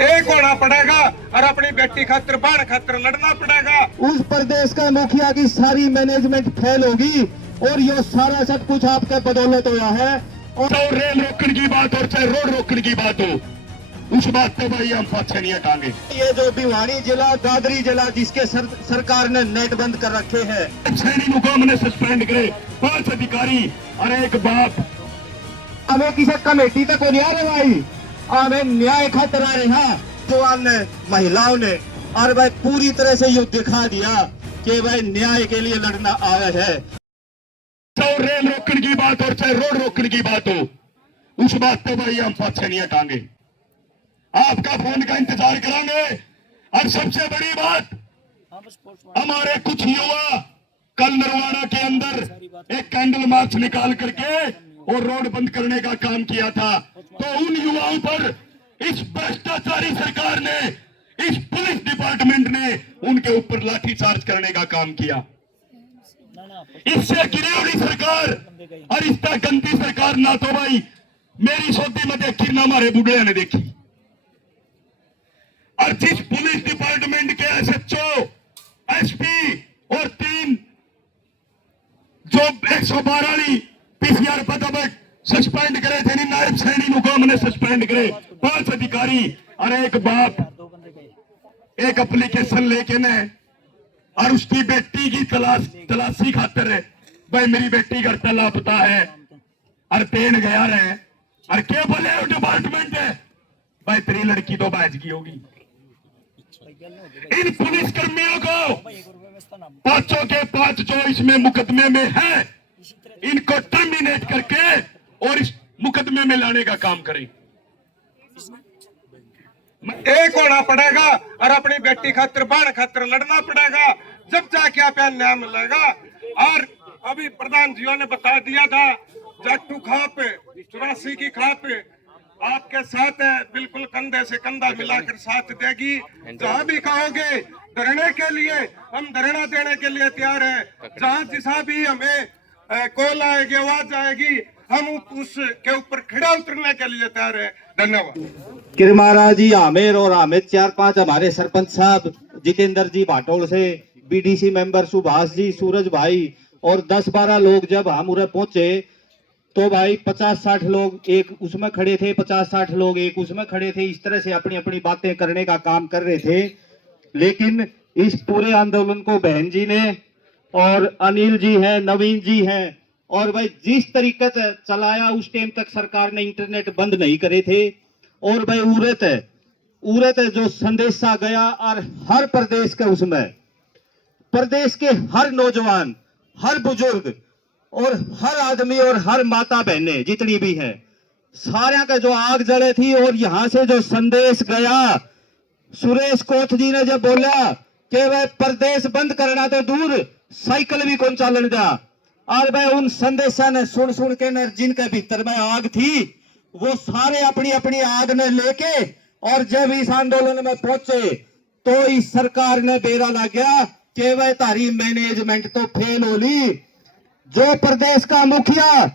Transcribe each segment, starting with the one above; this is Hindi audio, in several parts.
एक होना पड़ेगा और अपनी बेटी खातिर बाढ़ खातिर लड़ना पड़ेगा। उस प्रदेश का मुखिया की सारी मैनेजमेंट फेल होगी और ये सारा सब कुछ आपके बदौलत हुआ है। और चाहे रेल रोकने की बात हो चाहे रोड रोकने की बात हो, उस बात पे भाई हम पाछे नहीं हटाएंगे। ये जो भिवानी जिला दादरी जिला जिसके सरकार ने नेट बंद कर रखे हैं, सैनी मुकाम ने सस्पेंड करे 5 अधिकारी और एक बाप। हमें किसी कमेटी तक को नहीं आ रहे भाई, हमें न्याय खातिर आ रहे हैं। जवान ने महिलाओं ने और भाई पूरी तरह से युद्ध दिखा दिया कि भाई न्याय के लिए लड़ना आया है। चाहे रेल रोकने की बात हो चाहे रोड रोकने की बात हो, उस बात पे भाई हम पाछे नहीं हटाएंगे। आपका फोन का इंतजार करेंगे। और सबसे बड़ी बात, हमारे कुछ युवा कल नरवाड़ा के अंदर एक कैंडल मार्च निकाल करके और रोड बंद करने का काम किया था। तो उन युवाओं पर इस भ्रष्टाचारी सरकार ने, इस पुलिस डिपार्टमेंट ने उनके ऊपर लाठीचार्ज करने का काम किया। इससे गिरी सरकार और इस तरह गंदी सरकार ना तो भाई मेरी सोती में देखी ना हमारे बुढ़िया ने देखी। और जिस पुलिस डिपार्टमेंट के एसएचओ, एसपी और 3 जो 112 पीसीआर पदक सस्पेंड करे थे, नायब सैनी मुकाम ने सस्पेंड करे 5 अधिकारी और एक बाप एक एप्लीकेशन लेके ने और उसकी बेटी की तलाशी खातिर है भाई मेरी बेटी घर से लापता है और पेन गया रहे और क्या बोले डिपार्टमेंट है भाई तेरी लड़की तो बैच की होगी। इन पुलिस कर्मियों को 5 के 5 जो इसमें मुकदमे में है, इनको टर्मिनेट करके और इस मुकदमे में लाने का काम करें। एक होना पड़ेगा और अपनी बेटी खातिर बाढ़ खातिर लड़ना पड़ेगा, जब जाके आप न्याय मिलेगा। और अभी प्रधान जी ने बता दिया था जाटू खाप 84 की खाप आपके साथ है, बिल्कुल कंधे से कंधा मिलाकर साथ देगी। जहाँ भी कहोगे धरने के लिए हम धरना देने के लिए तैयार है। जहाँ जिसा भी हमें कॉल आएगी, आवाज आएगी, हम उसके ऊपर खड़ा उतरने के लिए तैयार है। धन्यवाद। किरमारा जी, आमिर और हामिद 4-5 हमारे सरपंच साहब, जितेंद्र जी भाटोल से, बीडीसी मेंबर सुभाष जी, सूरज भाई और 10-12 लोग जब हम उरे पहुंचे तो भाई 50-60 लोग एक उसमें खड़े थे, 50-60 लोग एक उसमें खड़े थे। इस तरह से अपनी अपनी बातें करने का काम कर रहे थे। लेकिन इस पूरे आंदोलन को बहन जी ने और अनिल जी हैं, नवीन जी हैं और भाई जिस तरीके से चलाया, उस टाइम तक सरकार ने इंटरनेट बंद नहीं करे थे। और भाई उरत है जो संदेशा गया और हर प्रदेश के उसमें प्रदेश के हर नौजवान, हर बुजुर्ग और हर आदमी और हर माता बहने जितनी भी है, सारे का जो आग जले थी। और यहां से जो संदेश गया, सुरेश कोथ जी ने जब बोला कि वह प्रदेश बंद करना तो दूर, साइकिल भी कौन चालन जा, और भाई उन संदेशा ने सुन के न जिनके भीतर में आग थी वो सारे अपनी अपनी आग ने लेके और जब इस आंदोलन में पहुंचे तो इस सरकार ने बेरा लग गया कि वह तारी मैनेजमेंट तो फेल होली। जो प्रदेश का मुखिया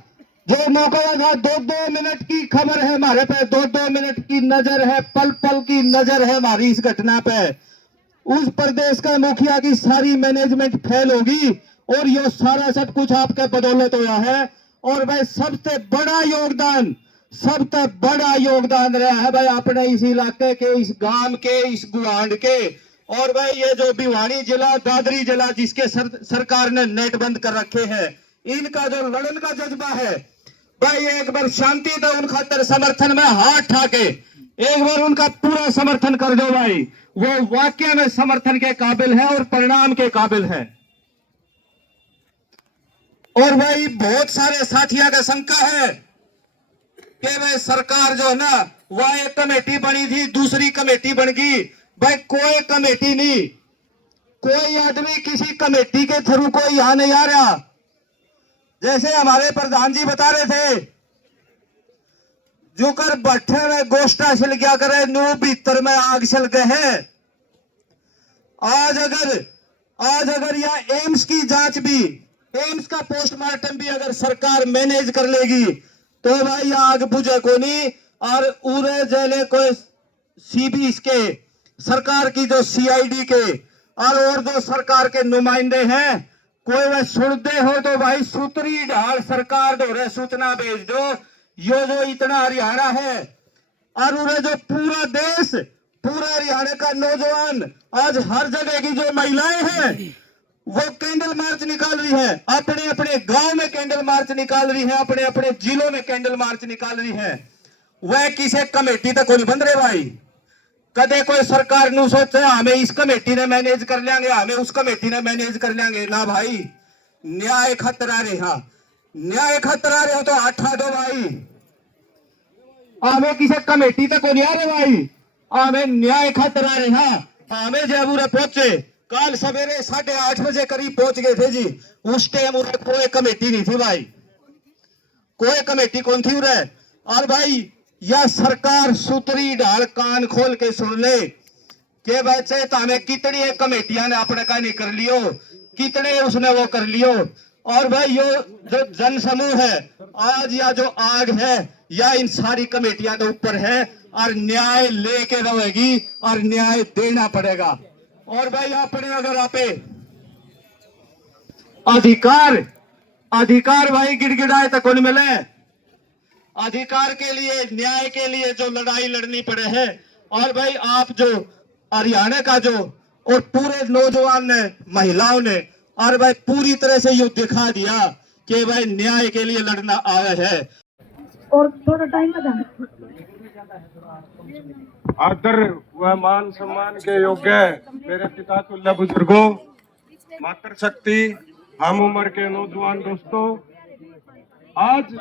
जो मौका था, 2-2 मिनट की खबर है हमारे पे, 2-2 मिनट की नजर है, पल पल की नजर है हमारी इस घटना पे। उस प्रदेश का मुखिया की सारी मैनेजमेंट फेल होगी और ये सारा सब कुछ आपके बदौलत हुआ है। और भाई सबसे बड़ा योगदान रहा है भाई अपने इस इलाके के, इस गांव के, इस गुआंड के। और भाई ये जो भिवानी जिला दादरी जिला जिसके सरकार ने नेट बंद कर रखे हैं, इनका जो लड़न का जज्बा है भाई, एक बार शांति तो उन खातर समर्थन में हाथ ठाके एक बार उनका पूरा समर्थन कर दो भाई। वो वाकई में समर्थन के काबिल है और परिणाम के काबिल है। और भाई बहुत सारे साथियों का शंका है कि भाई सरकार जो है ना, वह एक कमेटी बनी थी, दूसरी कमेटी बन गई। भाई कोई कमेटी नहीं, कोई आदमी किसी कमेटी के थ्रू कोई यहां नहीं आ रहा। जैसे हमारे प्रधान जी बता रहे थे, जो कर भट्ठे में गोष्ठा छिल क्या करे, नो भीतर में आग छिल गए हैं। आज अगर यह एम्स की जांच भी, एम्स का पोस्टमार्टम भी अगर सरकार मैनेज कर लेगी तो भाई आग बुझे को नहीं और उरे जेले कोई सीबीएस के, सरकार की जो सीआईडी के और जो सरकार के नुमाइंदे हैं, कोई वह सुनते हो तो भाई सूत्री ढाल सरकार दो सूचना भेज दो। यो जो इतना हरियाणा है और उन्हें जो पूरा देश, पूरा हरियाणा का नौजवान, आज हर जगह की जो महिलाएं हैं वो कैंडल मार्च निकाल रही है, अपने अपने गांव में कैंडल मार्च निकाल रही है, अपने अपने जिलों में कैंडल मार्च निकाल रही है। वह किसी कमेटी तक नहीं बन रहे भाई। कदे कोई सरकार नु सोचे हमें इस कमेटी ने मैनेज कर लेंगे, हमें उस कमेटी ने मैनेज कर लेंगे ना भाई। न्याय खतरा रहे, हाँ न्याय खतरा रहे हो तो आठा दो भाई। हमें किसी कमेटी तक नहीं आ रहे भाई, हमें न्याय खतरा रहे। हाँ हमें जयपुर पहुंचे कल सवेरे 8:30 बजे करीब पहुंच गए थे जी। उस टाइम कोई कमेटी नहीं थी भाई, कोई कमेटी कौन थी उरे। और भाई यह सरकार सूत्री ढाल कान खोल के सुन ले के बच्चे तो हमें कितनी कमेटियां ने अपने का नहीं कर लियो, कितने उसने वो कर लियो। और भाई यो जो जन समूह है आज या जो आग है या इन सारी कमेटियां के ऊपर है और न्याय लेके रहेगी और न्याय देना पड़ेगा। और भाई अपने अगर आपे अधिकार भाई गिड़गिड़ाए तक कौन मिले, अधिकार के लिए न्याय के लिए जो लड़ाई लड़नी पड़े है। और भाई आप जो हरियाणा का जो और पूरे नौजवान ने, महिलाओं ने और भाई पूरी तरह से ये दिखा दिया कि भाई न्याय के लिए लड़ना आया है। और थोड़ा टाइम बता। आदर व मान सम्मान के योग्य मेरे पिता तुल्य बुजुर्गों, मातृशक्ति, हम उम्र के नौजवान दोस्तों, आज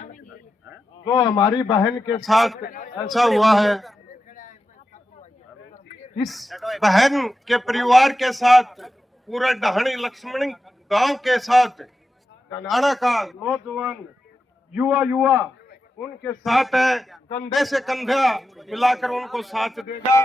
जो हमारी बहन के साथ ऐसा हुआ है, इस बहन के परिवार के साथ, पूरा डहानी लक्ष्मणी गांव के साथ, कनाडा का नौजवान युवा उनके साथ है, कंधे से कंधा मिलाकर उनको साथ देगा।